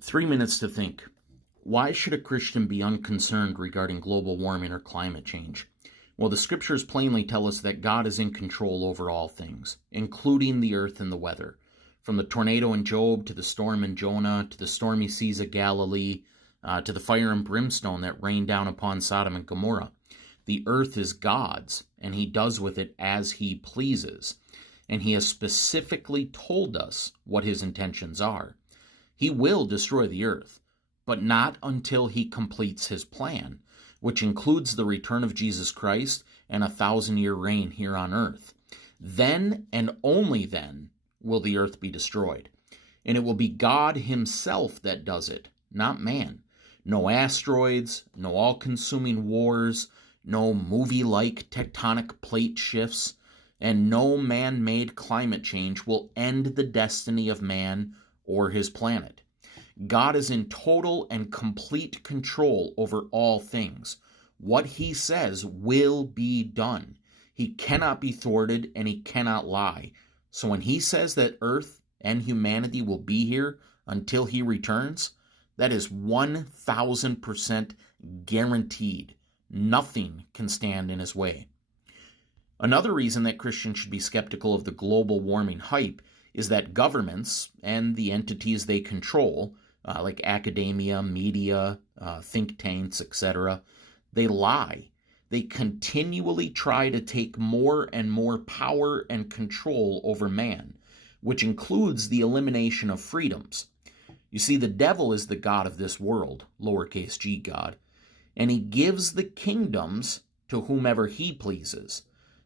3 minutes to think. Why should a Christian be unconcerned regarding global warming or climate change? Well, the scriptures plainly tell us that God is in control over all things, including the earth and the weather. From the tornado in Job, to the storm in Jonah, to the stormy seas of Galilee, to the fire and brimstone that rained down upon Sodom and Gomorrah. The earth is God's, and he does with it as he pleases. And he has specifically told us what his intentions are. He will destroy the earth, but not until he completes his plan, which includes the return of Jesus Christ and a 1,000-year reign here on earth. Then and only then will the earth be destroyed. And it will be God himself that does it, not man. No asteroids, no all-consuming wars, no movie-like tectonic plate shifts, and no man-made climate change will end the destiny of man or his planet. God is in total and complete control over all things. What he says will be done. He cannot be thwarted and he cannot lie. So when he says that earth and humanity will be here until he returns, that is 1,000% guaranteed. Nothing can stand in his way. Another reason that Christians should be skeptical of the global warming hype is that governments and the entities they control, like academia, media, think tanks, etc., they lie. They continually try to take more and more power and control over man, which includes the elimination of freedoms. You see, the devil is the god of this world, lowercase g God, and he gives the kingdoms to whomever he pleases.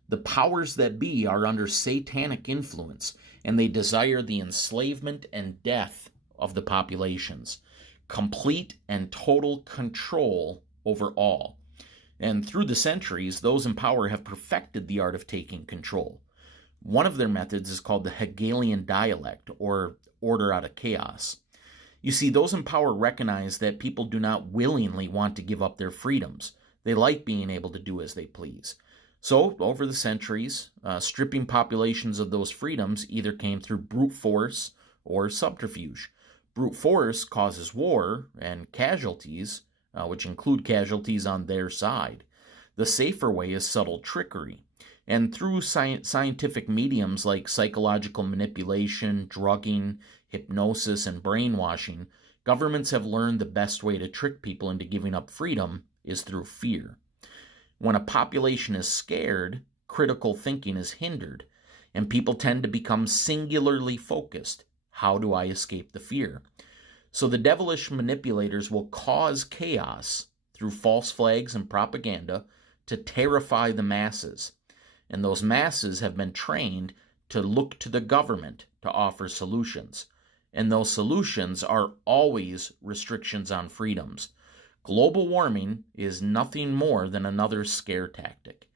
The powers that be are under satanic influence, and they desire the enslavement and death of the populations. Complete and total control over all. And through the centuries, those in power have perfected the art of taking control. One of their methods is called the Hegelian dialect, or order out of chaos. You see, those in power recognize that people do not willingly want to give up their freedoms. They like being able to do as they please. So, over the centuries, stripping populations of those freedoms either came through brute force or subterfuge. Brute force causes war and casualties, which include casualties on their side. The safer way is subtle trickery. And through scientific mediums like psychological manipulation, drugging, hypnosis, and brainwashing, governments have learned the best way to trick people into giving up freedom is through fear. When a population is scared, critical thinking is hindered, and people tend to become singularly focused. How do I escape the fear? So the devilish manipulators will cause chaos through false flags and propaganda to terrify the masses. And those masses have been trained to look to the government to offer solutions. And those solutions are always restrictions on freedoms. Global warming is nothing more than another scare tactic.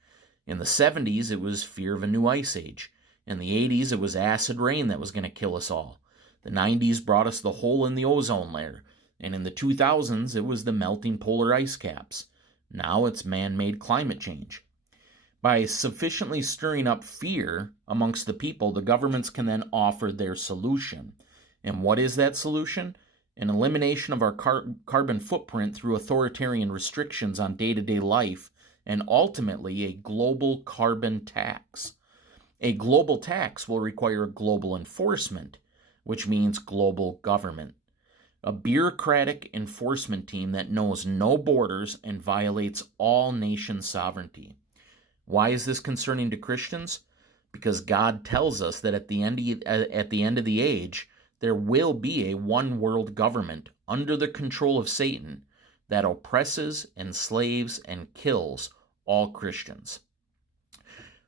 In the 70s, it was fear of a new ice age. In the 80s, it was acid rain that was going to kill us all. The 90s brought us the hole in the ozone layer. And in the 2000s, it was the melting polar ice caps. Now it's man-made climate change. By sufficiently stirring up fear amongst the people, the governments can then offer their solution. And what is that solution? An elimination of our carbon footprint through authoritarian restrictions on day-to-day life, and ultimately a global carbon tax. A global tax will require global enforcement, which means global government. A bureaucratic enforcement team that knows no borders and violates all nation sovereignty. Why is this concerning to Christians? Because God tells us that at the end of the age, there will be a one-world government under the control of Satan that oppresses, enslaves, and kills all Christians.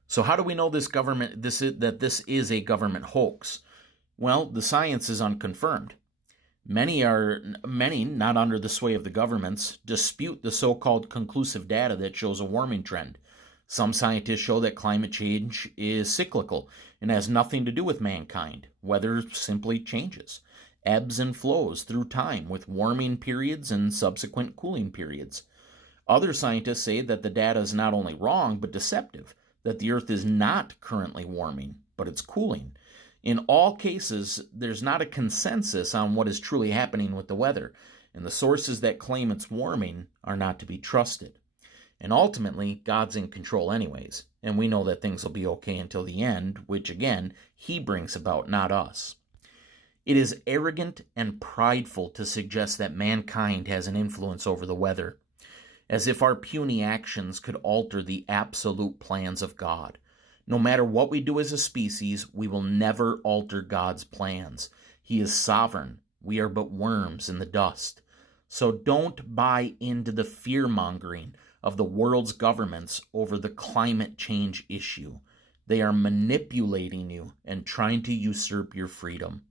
So how do we know that this is a government hoax? Well, the science is unconfirmed. Many, not under the sway of the governments, dispute the so-called conclusive data that shows a warming trend. Some scientists show that climate change is cyclical and has nothing to do with mankind. Weather simply changes, ebbs and flows through time with warming periods and subsequent cooling periods. Other scientists say that the data is not only wrong but deceptive, that the Earth is not currently warming, but it's cooling. In all cases, there's not a consensus on what is truly happening with the weather, and the sources that claim it's warming are not to be trusted. And ultimately, God's in control anyways, and we know that things will be okay until the end, which again, He brings about, not us. It is arrogant and prideful to suggest that mankind has an influence over the weather, as if our puny actions could alter the absolute plans of God. No matter what we do as a species, we will never alter God's plans. He is sovereign. We are but worms in the dust. So don't buy into the fear-mongering of the world's governments over the climate change issue. They are manipulating you and trying to usurp your freedom.